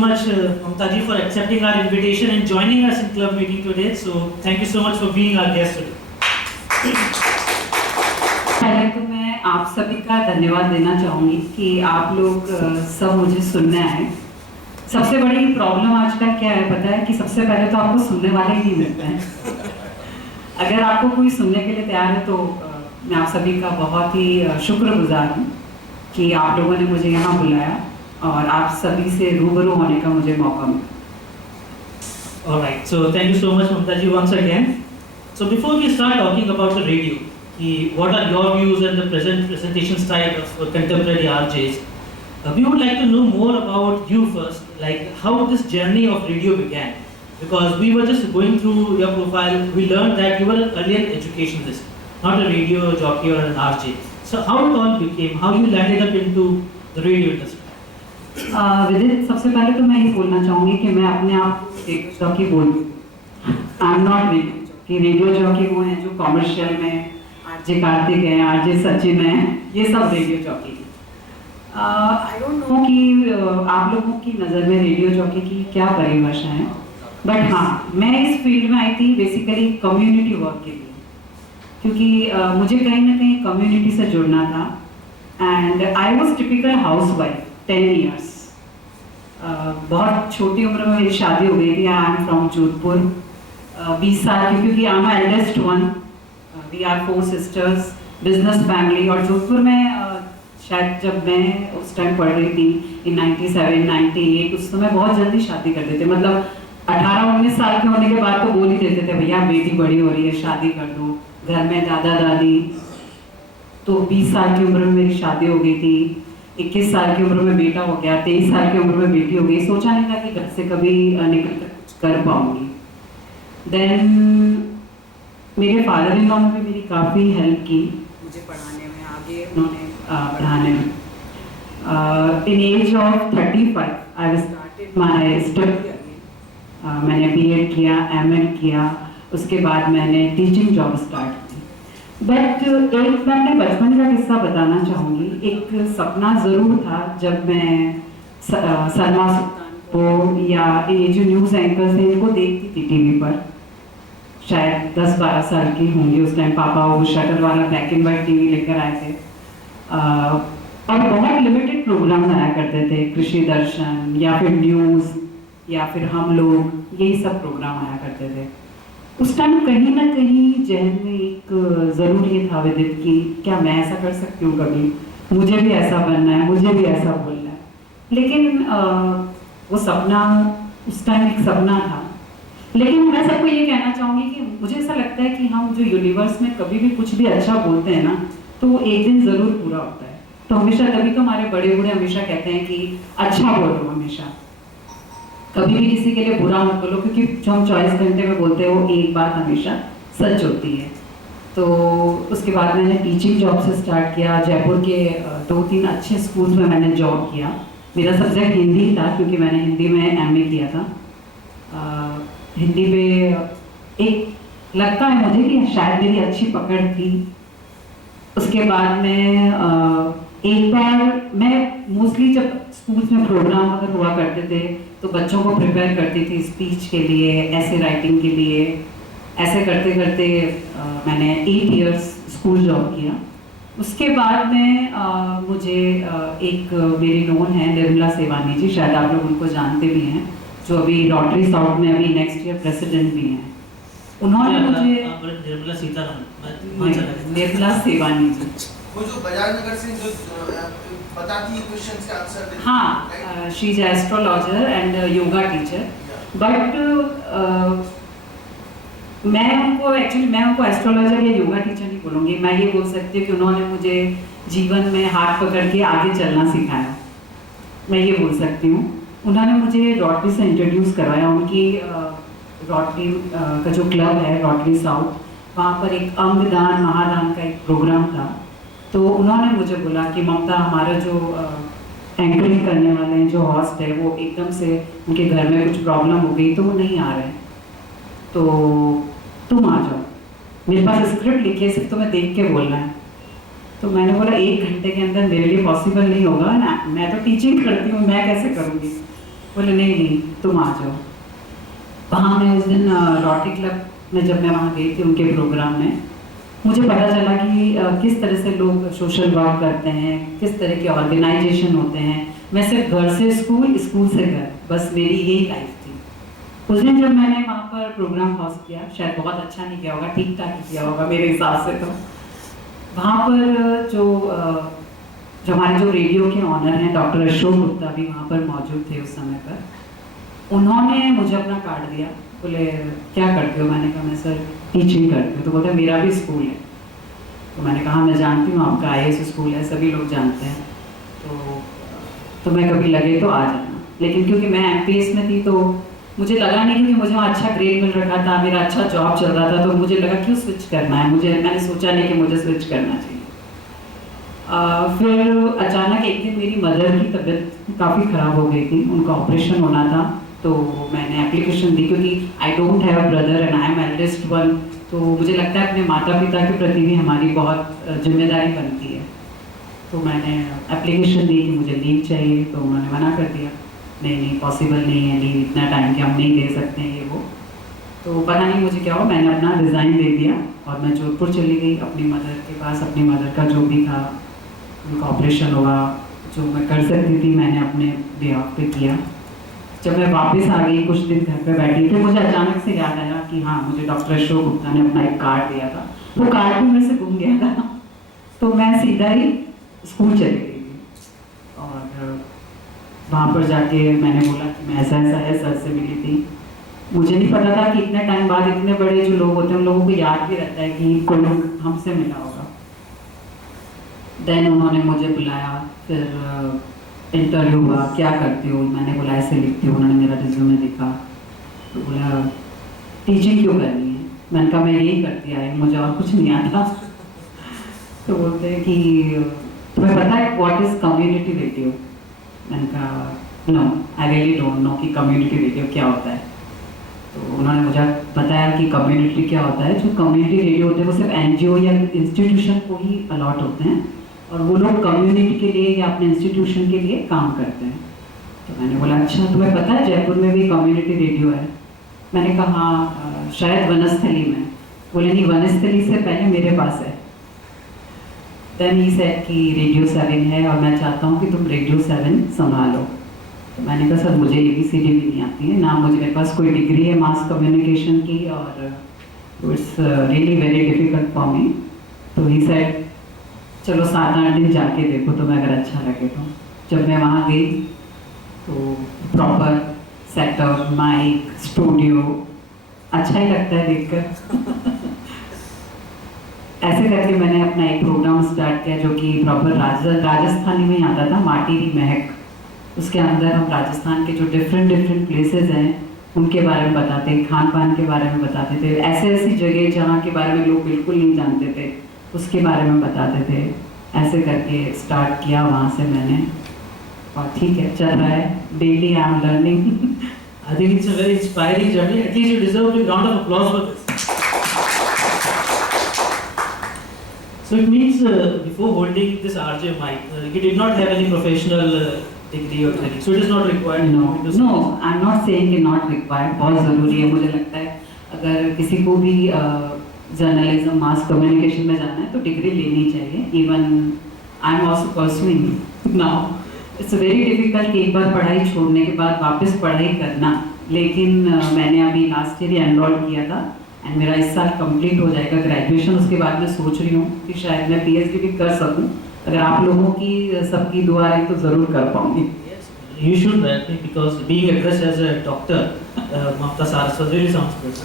much, Mamta ji, for accepting our invitation and joining us in club meeting today. So thank you so much for being our guest today. पहले तो मैं आप सभी का धन्यवाद देना चाहूँगी कि आप लोग सब मुझे सुनने आए। सबसे बड़ी प्रॉब्लम आजकल क्या है पता है कि सबसे पहले तो आपको सुनने वाले ही नहीं मिलते हैं। अगर आपको कोई सुनने के लिए तैयार है तो मैं आप सभी का बहुत ही शुक्रगुजार हूँ कि आप लोगों ने मुझे यहाँ बुलाया और आप सभी से रूबरू होने का मुझे मौका मिला। Alright, so thank you so much, Mamta ji, once again. So before we start talking about the radio, what are your views and the presentation style of contemporary RJs? We would like to know more about you first, like how this journey of radio began. Because we were just going through your profile, we learned that you were an earlier educationalist, not a radio jockey or an RJ. So how it all became, how you landed up into the radio industry? विदित, सबसे पहले तो मैं ये बोलना चाहूँगी कि मैं अपने आप को रेडियो जॉकी बोलती हूँ। I am not radio jockey वो हैं जो कॉमर्शियल में आरजे कार्तिक हैं, आरजे सचिन हैं, ये सब रेडियो जॉकी हैं। आई डोंट नो कि आप लोगों की नज़र में रेडियो जॉकी की क्या परिभाषा है, बट हाँ, मैं इस फील्ड में आई थी बेसिकली कम्युनिटी वर्क के लिए, क्योंकि मुझे कहीं ना कहीं कम्युनिटी से जुड़ना था। And I was typical house wife 10 years। बहुत छोटी उम्र में मेरी शादी हो गई थी। I am from Jodhpur. 20 साल की, क्योंकि I am eldest one, we are 4 sisters, business family. और जोधपुर में शायद जब मैं उस टाइम पढ़ रही थी इन 97, 98, उस समय बहुत जल्दी शादी कर देते, मतलब 18-19 साल के होने के बाद तो बोल ही देते थे भैया बेटी बड़ी हो रही है, शादी कर दो, घर में दादा दादी। तो 20 साल की उम्र में मेरी शादी हो गई थी, 21 साल की उम्र में बेटा हो गया, 23 साल की उम्र में बेटी हो गई। सोचा नहीं था कि घर से कभी निकल कर कुछ कर पाऊंगी। देन मेरे फादर इन लॉ ने भी मेरी काफ़ी हेल्प की मुझे पढ़ाने में, आगे उन्होंने पढ़ाने में। In age of 35 I started my study. मैंने बीएड किया, एमएड किया, उसके बाद मैंने टीचिंग जॉब स्टार्ट की। बट एक मैं अपने बचपन का किस्सा बताना चाहूँगी। एक सपना ज़रूर था जब मैं सलमा सुल्तान को या ये जो न्यूज़ एंकर्स थे इनको देखती थी टीवी पर। शायद 10-12 साल की होंगी उस टाइम। पापा वो शटर वाला ब्लैक एंड वाइट टीवी लेकर आए थे और बहुत लिमिटेड प्रोग्राम आया करते थे, कृषि दर्शन या फिर न्यूज़ या फिर हम लोग, यही सब प्रोग्राम आया करते थे। उस टाइम कहीं ना कहीं जहन में एक ज़रूर ये था विदित कि क्या मैं ऐसा कर सकती हूँ कभी, मुझे भी ऐसा बनना है, मुझे भी ऐसा बोलना है। लेकिन वो सपना उस टाइम एक सपना था। लेकिन मैं सबको ये कहना चाहूँगी कि मुझे ऐसा लगता है कि हम जो यूनिवर्स में कभी भी कुछ भी अच्छा बोलते हैं ना, तो वो एक दिन ज़रूर पूरा होता है। तो हमेशा, तभी तो हमारे बड़े बूढ़े हमेशा कहते हैं कि अच्छा बोलो, हमेशा कभी भी किसी के लिए बुरा मत बोलो, क्योंकि जो हम 24 घंटे में बोलते हैं वो एक बात हमेशा सच होती है। तो उसके बाद मैंने टीचिंग जॉब से स्टार्ट किया। जयपुर के 2-3 अच्छे स्कूल्स में मैंने जॉब किया। मेरा सब्जेक्ट हिंदी था क्योंकि मैंने हिंदी में एमए किया था। हिंदी पे एक लगता है मुझे कि शायद मेरी अच्छी पकड़ थी। उसके बाद में एक बार मैं मोस्टली जब स्कूल्स में प्रोग्राम अगर हुआ करते थे तो बच्चों को प्रिपेयर करती थी स्पीच के लिए, ऐसे राइटिंग के लिए। ऐसे करते करते मैंने 8 years स्कूल जॉब किया। उसके बाद में मुझे एक मेरी नोन है निर्मला सेवानी जी, शायद आप लोग उनको जानते भी हैं, जो अभी रोटरी साउथ में अभी नेक्स्ट ईयर प्रेसिडेंट भी हैं। उन्होंने मुझे निर्मला सेवानी जी, वो जो बजाज नगर से जो बताती है क्वेश्चंस के आंसर देती है। हाँ, she is astrologer and yoga teacher. But मैं उनको एस्ट्रोलॉजर या योगा टीचर नहीं बोलूँगी। मैं ये बोल सकती हूँ कि उन्होंने मुझे जीवन में हाथ पकड़ के आगे चलना सिखाया, मैं ये बोल सकती हूँ। उन्होंने मुझे रोटरी से इंट्रोड्यूस करवाया। उनकी रोटरी का जो क्लब है रोटरी साउथ, वहाँ पर एक अंगदान महादान का एक प्रोग्राम था। तो उन्होंने मुझे बोला कि ममता, हमारा जो एंकरिंग करने वाले हैं, जो हॉस्ट है, वो एकदम से उनके घर में कुछ प्रॉब्लम हो गई तो वो नहीं आ रहे, तो तुम आ जाओ, मेरे पास स्क्रिप्ट लिखी है, सिर्फ तुम्हें देख के बोलना है। तो मैंने बोला 1 घंटे के अंदर मेरे लिए पॉसिबल नहीं होगा ना, मैं तो टीचिंग करती हूँ, मैं कैसे करूँगी। बोले नहीं नहीं तुम आ जाओ। वहाँ मैं उस दिन रोटरी क्लब में जब मैं वहाँ गई थी उनके प्रोग्राम में, मुझे पता चला कि किस तरह से लोग सोशल वर्क करते हैं, किस तरह के ऑर्गेनाइजेशन होते हैं। मैं सिर्फ घर से स्कूल, स्कूल से घर, बस मेरी यही लाइफ थी। उस दिन जब मैंने वहाँ पर प्रोग्राम होस्ट किया, शायद बहुत अच्छा नहीं किया होगा, ठीक ठाक ही किया होगा मेरे हिसाब से। तो वहाँ पर जो हमारे जो रेडियो के ऑनर हैं डॉक्टर अशोक गुप्ता भी वहाँ पर मौजूद थे उस समय पर। उन्होंने मुझे अपना कार्ड दिया, बोले क्या करते हो? मैंने कहा मैं सर टीचिंग करती हूँ। तो बोलते मेरा भी स्कूल है। तो मैंने कहा मैं जानती हूँ आपका IAS स्कूल है, सभी लोग जानते हैं, तो मैं कभी लगे तो आ जाना। लेकिन क्योंकि मैं MPS में थी तो मुझे लगा नहीं, क्योंकि मुझे वहाँ अच्छा ग्रेड मिल रखा था, मेरा अच्छा जॉब चल रहा था, तो मुझे लगा क्यों स्विच करना है, मैंने सोचा नहीं कि मुझे स्विच करना चाहिए। फिर अचानक एक दिन मेरी मदर की तबीयत काफ़ी ख़राब हो गई थी, उनका ऑपरेशन होना था। तो मैंने एप्लीकेशन दी, क्योंकि I don't have a brother and I am eldest one, तो मुझे लगता है अपने माता पिता के प्रति भी हमारी बहुत जिम्मेदारी बनती है। तो मैंने एप्लीकेशन दी कि मुझे लीव चाहिए, तो उन्होंने मना कर दिया, नहीं पॉसिबल नहीं है लीव, इतना टाइम कि हम नहीं दे सकते हैं ये वो। तो पता नहीं मुझे क्या हो, मैंने अपना रिज़ाइन दे दिया और मैं जोधपुर चली गई अपनी मदर के पास। अपनी मदर का जो भी था, उनका ऑपरेशन हुआ, जो मैं कर सकती थी मैंने अपने बिहाफ पे किया। जब मैं वापस आ गई, कुछ दिन घर पे बैठी, फिर मुझे अचानक से याद आया कि हाँ, मुझे डॉक्टर अशोक गुप्ता ने अपना एक कार्ड दिया था, वो कार्ड भी मेरे से गुम गया था। तो मैं सीधा ही स्कूल चली गई थी और वहाँ पर जाके मैंने बोला कि मैं ऐसा ऐसा है, सर से मिली थी। मुझे नहीं पता था कि इतने टाइम बाद इतने बड़े जो लोग होते हैं उन लोगों को याद भी रहता है कि कोई लोग हमसे मिला होगा। देन उन्होंने मुझे बुलाया, फिर इंटरव्यू हुआ, क्या करती हो? मैंने बोला ऐसे लिखती हूँ। उन्होंने मेरा रिज्यूमे देखा, तो बोला टीचिंग क्यों करनी है? मैंने कहा मैं यही करती आई, मुझे और कुछ नहीं आता। तो बोलते हैं कि तुम्हें पता है व्हाट इज़ कम्युनिटी रेडियो? मैंने कहा no, I really don't know कि कम्युनिटी रेडियो क्या होता है। तो उन्होंने मुझे बताया कि कम्युनिटी क्या होता है। जो कम्युनिटी रेडियो होते हैं वो सिर्फ NGO या इंस्टीट्यूशन को ही अलॉट होते हैं, और वो लोग कम्युनिटी के लिए या अपने इंस्टीट्यूशन के लिए काम करते हैं। तो मैंने बोला अच्छा, तुम्हें पता है जयपुर में भी कम्युनिटी रेडियो है? मैंने कहा हाँ, शायद वनस्थली में। बोले नहीं, वनस्थली से पहले मेरे पास है। देन ही सेड कि रेडियो 7 है और मैं चाहता हूँ कि तुम रेडियो 7 संभालो। तो मैंने कहा सर मुझे ABCD भी नहीं आती है ना, मुझे मेरे पास कोई डिग्री है मास कम्युनिकेशन की, और it's really very difficult for me. तो ही सेड चलो 7-8 दिन जाके देखो तुम्हें अगर अच्छा लगे तो। जब मैं वहाँ गई तो प्रॉपर सेटअप, माइक, स्टूडियो, अच्छा ही लगता है देखकर। ऐसे करके मैंने अपना एक प्रोग्राम स्टार्ट किया जो कि प्रॉपर राजस्थानी में आता था, माटी की महक। उसके अंदर हम राजस्थान के जो डिफरेंट प्लेसेस हैं उनके बारे में बताते, खान पान के बारे में बताते थे, ऐसी जगह जहाँ के बारे में लोग बिल्कुल नहीं जानते थे उसके बारे में बताते थे। ऐसे करके स्टार्ट किया वहाँ से मैंने, और ठीक है चल रहा है, daily I am learning. I think it's a very inspiring journey. At least you deserve a round of applause for this. So it means before holding this RJ mic, you did not have any professional degree or training. So it is not required. No, I'm not saying कि not required, बहुत ज़रूरी है। मुझे लगता है अगर किसी को भी जर्नलिज्म, मास कम्युनिकेशन में जाना है तो डिग्री लेनी चाहिए। Even I am also pursuing now. It's very difficult कि एक बार पढ़ाई छोड़ने के बाद वापस पढ़ाई करना, लेकिन मैंने अभी लास्ट ईयर एनरोल किया था एंड मेरा इस साल कंप्लीट हो जाएगा ग्रेजुएशन। उसके बाद मैं सोच रही हूँ कि शायद मैं PhD भी कर सकूँ। अगर आप लोगों की सबकी दुआ रही तो ज़रूर कर पाऊँगी। You should, because being addressed as a doctor, Mamta Saraswat really sounds good.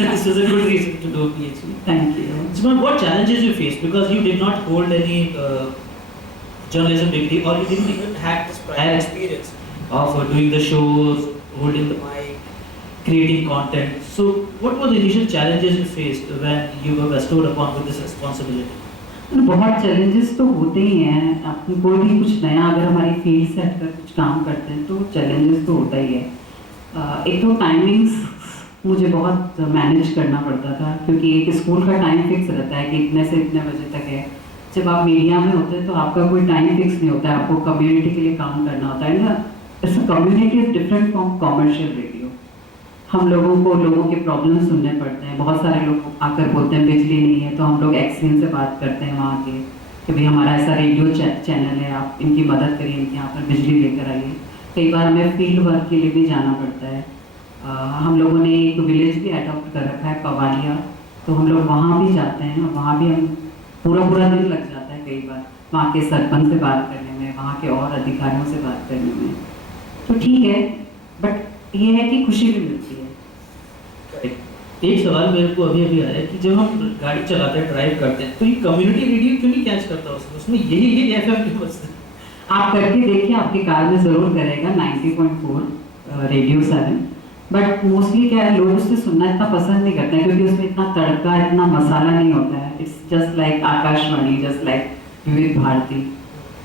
This is a good reason to do a PhD. Thank you. So, what challenges you faced? Because you did not hold any journalism degree, or you didn't even have this prior experience of doing the shows, holding the mic, creating content. So, what were the initial challenges you faced when you were bestowed upon with this responsibility? बहुत challenges तो होते ही हैं। अपनी कोई भी कुछ नया अगर हमारी फील्ड से हटकर कुछ काम करते हैं तो चैलेंजेस तो होता ही है। एक तो टाइमिंग्स मुझे बहुत मैनेज करना पड़ता था, क्योंकि एक स्कूल का टाइम फिक्स रहता है कि इतने से इतने बजे तक है। जब आप मीडिया में होते हैं तो आपका कोई टाइम फिक्स नहीं होता है, आपको कम्युनिटी के लिए काम करना होता है ना। It's community is different from commercial radio. हम लोगों को लोगों के प्रॉब्लम सुनने पड़ते हैं। बहुत सारे लोग आकर बोलते हैं बिजली नहीं है, तो हम लोग एक्सचेंज से बात करते हैं वहाँ के कि भाई हमारा ऐसा रेडियो चैनल है, आप इनकी मदद करिए, इनके यहाँ पर बिजली लेकर आइए। कई बार हमें फील्ड वर्क के लिए भी जाना पड़ता है। हम लोगों ने एक विलेज भी अडॉप्ट कर रखा है, पवालिया, तो हम लोग वहाँ भी जाते हैं और वहाँ भी हम पूरा दिन लग जाता है कई बार वहाँ के सरपंच से बात करने में, वहाँ के और अधिकारियों से बात करने में। तो ठीक है, बट ये है कि खुशी भी मिलती है। एक सवाल मेरे को अभी आया कि जब हम गाड़ी चलाते हैं, ड्राइव करते हैं, तो ये कम्युनिटी रेडियो क्यों नहीं कैच करता उसमें यही एफएम क्यों बजता है? आप करके देखिए, आपकी कार में ज़रूर करेगा 90.4 रेडियो 7, बट मोस्टली क्या है, लोग उससे सुनना इतना पसंद नहीं करते हैं क्योंकि उसमें इतना तड़का, इतना मसाला नहीं होता है। It's just like Akashvani, just like विविध भारती।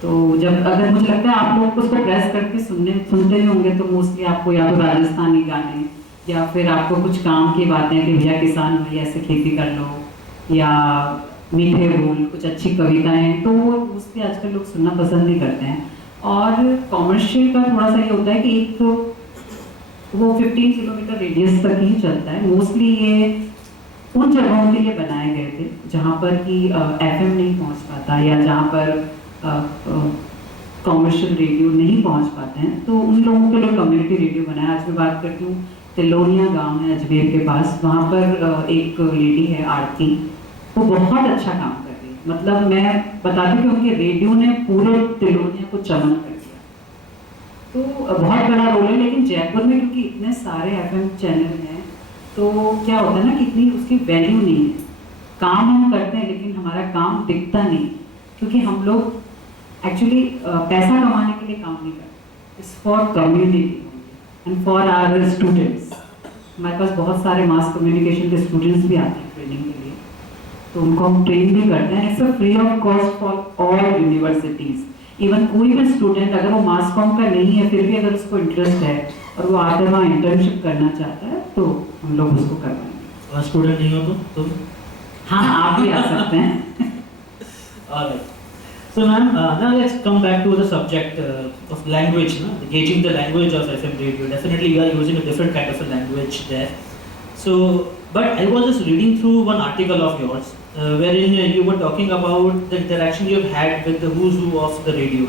तो जब अगर मुझे लगता है आप लोग उसको प्रेस करके सुनते ही होंगे, तो मोस्टली आपको या तो राजस्थानी गाने या फिर आपको कुछ काम की बातें कि भैया किसान भैया ऐसे खेती कर लो, या मीठे बोल, कुछ अच्छी कविताएं, तो उसके आजकल लोग सुनना पसंद नहीं करते हैं। और कॉमर्शियल का थोड़ा सा ये होता है कि एक तो वो 15 किलोमीटर रेडियस तक ही चलता है। मोस्टली ये उन जगहों के लिए बनाए गए थे जहाँ पर कि एफएम नहीं पहुँच पाता या जहाँ पर कॉमर्शियल रेडियो नहीं पहुँच पाते हैं, तो उन लोगों के लिए कम्युनिटी रेडियो बनाया। आज मैं बात करती हूँ, तिलोनिया गांव है अजमेर के पास, वहाँ पर एक लेडी है आरती, वो बहुत अच्छा काम कर रही है। मतलब मैं बताती हूँ कि उनके रेडियो ने पूरे तिलोनिया को चमन कर दिया, तो बहुत बड़ा रोल है। लेकिन जयपुर में क्योंकि इतने सारे एफएम चैनल हैं, तो क्या होता है ना कि इतनी उसकी वैल्यू नहीं है। काम हम करते हैं लेकिन हमारा काम दिखता नहीं, क्योंकि हम लोग एक्चुअली पैसा कमाने के लिए काम नहीं करते। It's for community and for our students. हमारे पास बहुत सारे मास कम्युनिकेशन के स्टूडेंट्स भी आते हैं ट्रेनिंग के लिए, तो उनको हम ट्रेन भी करते हैं। It's a free of cost for all universities. Even कोई भी स्टूडेंट अगर वो मास कॉम का नहीं है, फिर भी अगर उसको इंटरेस्ट है और वो आकर वहाँ इंटर्नशिप करना चाहता है, तो हम लोग उसको करवाएंगे। और स्टूडेंट नहीं हो तो हाँ, आप भी आ सकते हैं। Alright. So ma'am, now let's come back to the subject of language, no? Gauging the language of FM radio. Definitely you are using a different kind of a language there. So, but I was just reading through one article of yours, wherein you were talking about the interaction you have had with the who's who of the radio.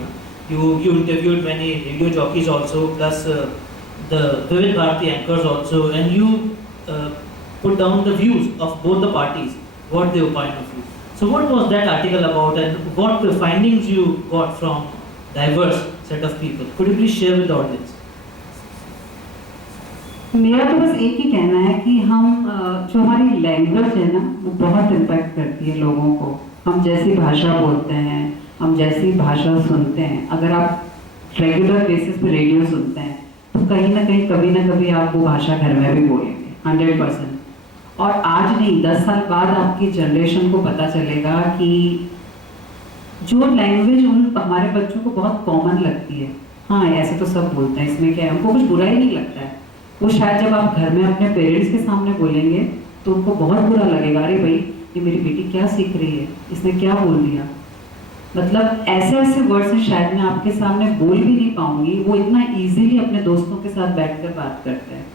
You interviewed many radio jockeys also, plus the Vivid Bharati anchors also, and you put down the views of both the parties, what they opine of you. So what was that article about, and what findings you got from diverse set of people? Could you please share with the audience? मेरा तो बस एक ही कहना है कि हम जो हमारी लैंग्वेज है ना, वो बहुत इम्पैक्ट करती है लोगों को। हम जैसी भाषा बोलते हैं, हम जैसी भाषा सुनते हैं, अगर आप रेगुलर बेसिस पे रेडियो सुनते हैं, तो कहीं ना कहीं कभी ना कभी आप वो भाषा घर में भी बोलेंगे 100%। और आज नहीं, 10 साल बाद आपकी जनरेशन को पता चलेगा कि जो लैंग्वेज उन हमारे बच्चों को बहुत कॉमन लगती है, हाँ ऐसे तो सब बोलते हैं, इसमें क्या है, उनको कुछ बुरा ही नहीं लगता है। वो शायद जब आप घर में अपने पेरेंट्स के सामने बोलेंगे तो उनको बहुत बुरा लगेगा, अरे भाई ये मेरी बेटी क्या सीख रही है, इसने क्या बोल दिया। मतलब ऐसे ऐसे वर्ड्स शायद मैं आपके सामने बोल भी नहीं पाऊंगी, वो इतना इजीली अपने दोस्तों के साथ बैठकर बात करते हैं।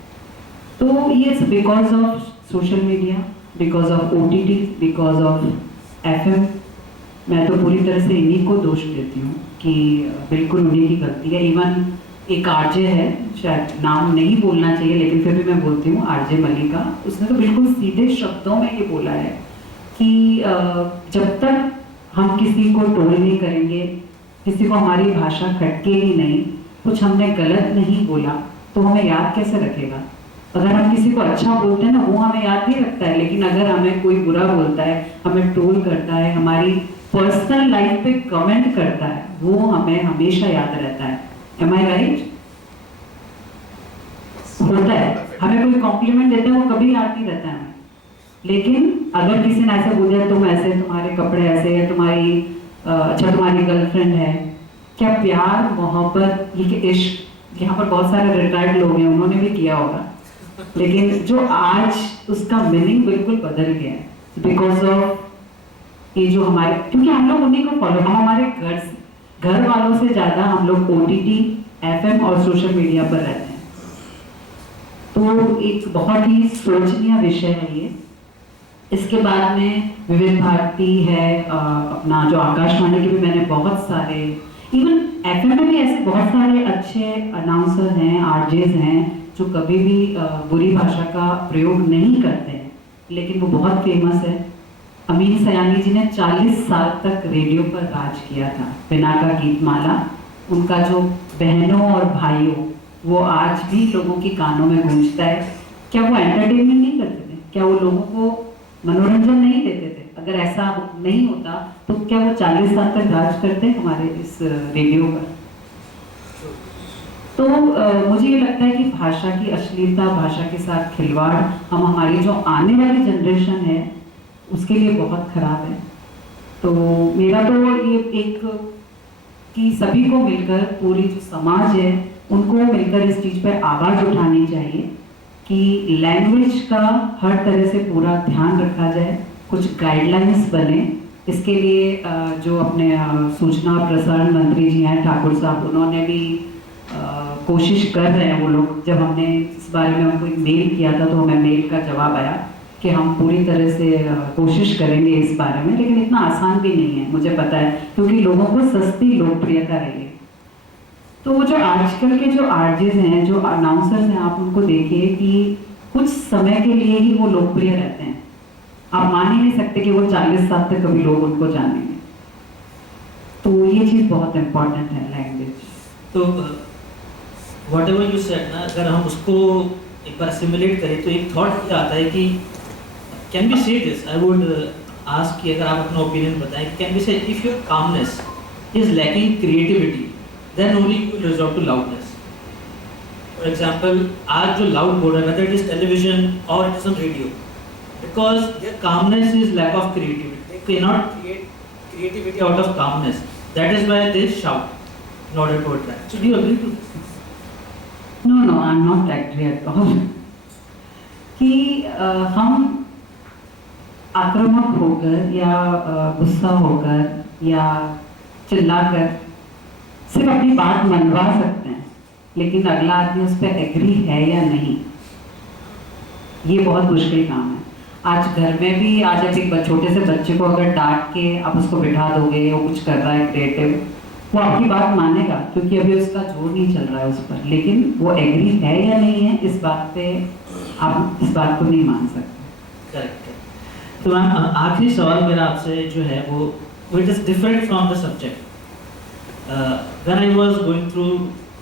तो ये it's because of social media, because of OTT, because of FM। मैं तो पूरी तरह से इन्हीं को दोष देती हूँ कि बिल्कुल उन्हीं की गलती है। इवन एक आरजे है, शायद नाम नहीं बोलना चाहिए लेकिन फिर भी मैं बोलती हूँ, आरजे मलिका, उसने तो बिल्कुल सीधे शब्दों में ये बोला है कि जब तक हम किसी को टोल नहीं करेंगे, किसी को हमारी भाषा खटकेगी नहीं, कुछ हमने गलत नहीं बोला, तो हमें याद कैसे रखेगा। अगर हम किसी को अच्छा बोलते हैं ना, वो हमें याद नहीं रखता है, लेकिन अगर हमें कोई बुरा बोलता है, हमें टोल करता है, हमारी पर्सनल लाइफ पे कमेंट करता है, वो हमें हमेशा याद रहता है। Am I right? होता है, हमें कोई कॉम्प्लीमेंट देता है वो कभी याद नहीं रहता है, लेकिन अगर किसी ने ऐसे बोल दिया तुम ऐसे, तुम्हारे कपड़े ऐसे है, तुम्हारी अच्छा तुम्हारी गर्लफ्रेंड है, क्या प्यार मोहब्बत, ये इश्क, यहाँ पर बहुत सारे रिटायर्ड लोग हैं, उन्होंने भी किया होगा, लेकिन जो आज उसका मीनिंग बिल्कुल बदल गया है बिकॉज ऑफ ये जो हमारे, क्योंकि हम लोग उन्हीं को फॉलो, हम हमारे घर वालों से ज़्यादा हम लोग OTT FM और सोशल मीडिया पर रहते हैं। तो एक बहुत ही सोचनीय विषय है ये। इसके बाद में विविध भारती है, अपना जो आकाशवाणी के भी मैंने बहुत सारे, इवन FM में भी ऐसे बहुत सारे अच्छे अनाउंसर हैं, आरजेज हैं जो कभी भी बुरी भाषा का प्रयोग नहीं करते हैं, लेकिन वो बहुत फेमस है। अमीन सयानी जी ने 40 साल तक रेडियो पर राज किया था, पिनाका गीतमाला। उनका जो बहनों और भाइयों, वो आज भी लोगों के कानों में गूंजता है। क्या वो एंटरटेनमेंट नहीं करते थे? क्या वो लोगों को मनोरंजन नहीं देते थे? अगर ऐसा नहीं होता तो क्या वो 40 साल तक राज करते हमारे इस रेडियो पर? तो मुझे ये लगता है कि भाषा की अश्लीलता, भाषा के साथ खिलवाड़ हम हमारी जो आने वाली जनरेशन है उसके लिए बहुत खराब है। तो मेरा तो ये एक कि सभी को मिलकर, पूरी जो समाज है उनको मिलकर इस चीज़ पर आवाज़ उठानी चाहिए कि लैंग्वेज का हर तरह से पूरा ध्यान रखा जाए, कुछ गाइडलाइंस बने। इसके लिए जो अपने सूचना और प्रसारण मंत्री जी हैं ठाकुर साहब, उन्होंने भी कोशिश कर रहे हैं वो लोग। जब हमने इस बारे में उनको एक मेल किया था तो हमें मेल का जवाब आया कि हम पूरी तरह से कोशिश करेंगे इस बारे में, लेकिन इतना आसान भी नहीं है, मुझे पता है, क्योंकि लोगों को सस्ती लोकप्रियता रही है। तो वो जो आजकल के जो आरजेस हैं, जो अनाउंसर्स हैं, आप उनको देखिए कि कुछ समय के लिए ही वो लोकप्रिय रहते हैं। आप मान ही नहीं सकते कि वो 40 साल तक कभी लोग उनको जानेंगे। तो ये चीज़ बहुत इम्पोर्टेंट है, लैंग्वेज। तो whatever you said ना, अगर हम उसको एक बार सिमुलेट करें तो एक थॉट ये आता है कि can be say this, I would ask कि अगर आप अपना ओपिनियन बताएं, can be say if your calmness is lacking creativity then only you will resort to loudness. For example, आज जो लाउड बोल रहा है, वेदर इट इज टेलीविजन और it is on radio, because their calmness is lack of creativity, they can not create creativity out of calmness. That is why they shout in order to attract. So do you agree to this? No, I'm not agree at all. कि हम आक्रामक होकर या गुस्सा होकर या चिल्लाकर सिर्फ अपनी बात मनवा सकते हैं, लेकिन अगला आदमी उस पर एग्री है या नहीं, ये बहुत मुश्किल काम है। आज घर में भी, आज आप एक छोटे से बच्चे को अगर डांट के आप उसको बिठा दोगे, वो कुछ कर रहा है क्रिएटिव, वो आपकी बात मानेगा क्योंकि अभी उसका जोर नहीं चल रहा है उस पर, लेकिन वो एग्री है या नहीं है इस बात पे आप इस बात को नहीं मान सकते। करेक्ट। तो मैम, आखिरी सवाल मेरा आपसे जो है वो it is different from the subject. When I was going through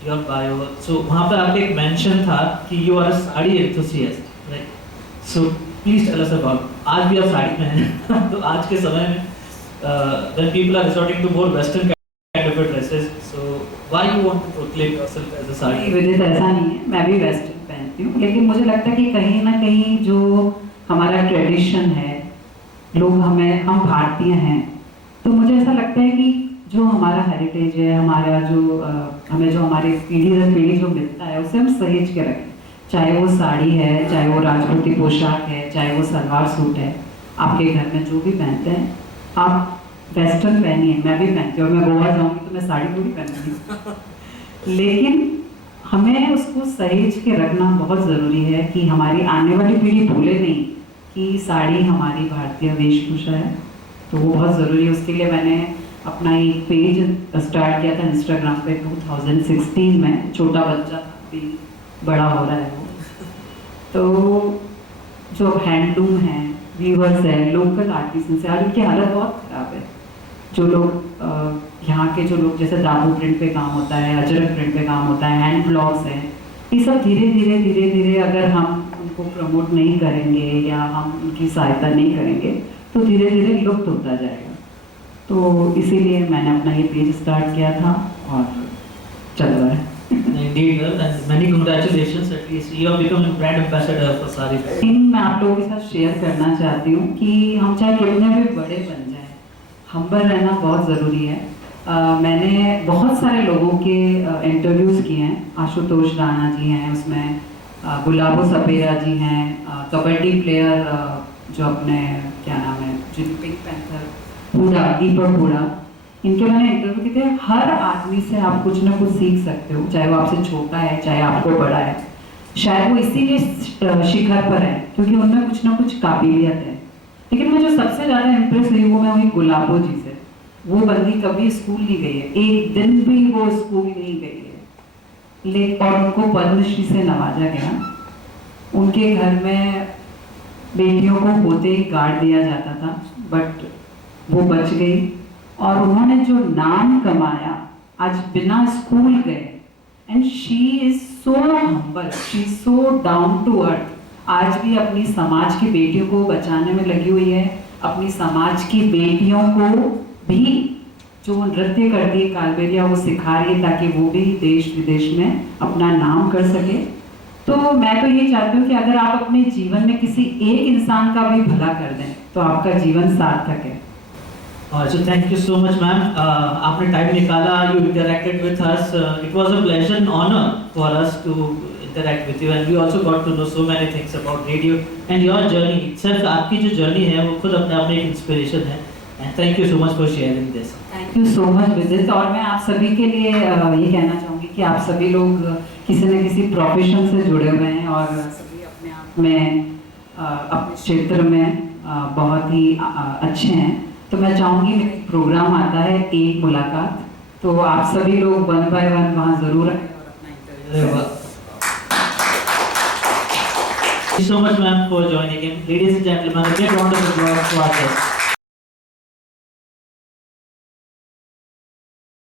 your bio, so वहाँ पे आपका एक मेंशन था कि you are a sari enthusiast, right? So please tell us about, आज भी आप साड़ी में हैं तो आज के समय में when people are resorting to more western kind of dresses, so why you want to proclaim yourself as a sari? नहीं, विदित ऐसा नहीं है, मैं भी वेस्टर्न पहनती हूँ, लेकिन मुझे लगता है कि कहीं ना कहीं जो हमारा ट्रेडिशन है, हम भारतीय हैं, तो मुझे ऐसा लगता है कि जो हमारा हेरिटेज है, हमारा जो हमें जो हमारी पीढ़ी दर पीढ़ी जो मिलता है, उसे हम सहेज के रखें। चाहे वो साड़ी है, चाहे वो राजपूती पोशाक है, चाहे वो सलवार सूट है, आपके घर में जो भी पहनते हैं, आप वेस्टर्न पहनिए, मैं भी पहनती हूँ। मैं गोवा जाऊँगी तो मैं साड़ी थोड़ी पहनूंगी, लेकिन हमें उसको सहेज के रखना बहुत ज़रूरी है कि हमारी आने वाली पीढ़ी भूले नहीं कि साड़ी हमारी भारतीय वेशभूषा है। तो वो बहुत ज़रूरी है। उसके लिए मैंने अपना एक पेज स्टार्ट किया था इंस्टाग्राम पे 2016 में। छोटा बच्चा था, अभी बड़ा हो रहा है वो। तो जो हैंडलूम है, वीवर्स है, लोकल आर्टिसंस है, और उनकी हालत बहुत ख़राब है। जो लोग यहाँ के जो लोग, जैसे दाबू प्रिंट पे काम होता है, अजरक प्रिंट पे काम होता है, हैंड ब्लॉग्स हैं, ये सब धीरे धीरे अगर हम उनको प्रमोट नहीं करेंगे या हम उनकी सहायता नहीं करेंगे तो धीरे धीरे लुप्त होता जाएगा। तो इसीलिए मैंने अपना ये पेज स्टार्ट किया था और चल रहा है। Indeed, and many congratulations. At least you have become a brand ambassador for sari. मैं आप लोगों के साथ शेयर करना चाहती हूँ कि हम चाहे कितने भी बड़े बन जाएं, हम्बल रहना बहुत ज़रूरी है। मैंने बहुत सारे लोगों के इंटरव्यूज़ किए हैं। आशुतोष राणा जी हैं उसमें, गुलाबो सपेरा जी हैं, कबड्डी प्लेयर जो अपने क्या नाम है, जिन पिंक पैंथर, हुडा, दीपक हुडा, इनके मैंने इंटरव्यू किए थे। हर आदमी से आप कुछ ना कुछ सीख सकते हो, चाहे वो आपसे छोटा है चाहे आपको बड़ा है। शायद वो इसीलिए शिखर पर है क्योंकि उनमें कुछ ना कुछ काबिलियत है। लेकिन मैं जो सबसे ज़्यादा इम्प्रेस हुई वो मैं हुई गुलाबो जी से। वो बंदी कभी स्कूल नहीं गई है, एक दिन भी वो स्कूल नहीं गई है, और उनको पद्मश्री से नवाजा गया। उनके घर में बेटियों को होते ही गाड़ दिया जाता था, बट वो बच गई और उन्होंने जो नाम कमाया आज बिना स्कूल गए। And she is so humble, she is so down to earth. आज भी अपनी समाज की बेटियों को बचाने में लगी हुई है, अपनी समाज की बेटियों को भी जो नृत्य करती है कालबेलिया वो सिखा रही है ताकि वो भी देश विदेश में अपना नाम कर सके। तो मैं तो ये चाहती हूँ कि अगर आप अपने जीवन में किसी एक इंसान का भी भला कर दें तो आपका जीवन सार्थक है। So thank you so much, ma'am. आपने टाइम निकाला, you interacted with us. It was a pleasure and honor for us to interact with you, and we also got to know so many things about radio and your journey. सिर्फ आपकी जो journey है वो खुद अपने आप में एक inspiration है. And thank you so much for sharing this. Thank you so much विदित। और मैं आप सभी के लिए ये कहना चाहूँगी कि आप सभी लोग किसी न किसी प्रोफेशन से जुड़े हुए हैं और सभी अपने आप में अपने क्षेत्र में बहुत ही अच्छे हैं। तो मैं चाहूँगी मेरा एक प्रोग्राम आता है एक मुलाकात, तो आप सभी लोग 1 by 1 वहाँ ज़रूर आएँ और अपना interview. Thank you so much, ma'am, for joining in. Ladies and gentlemen, a big round of applause for our guests.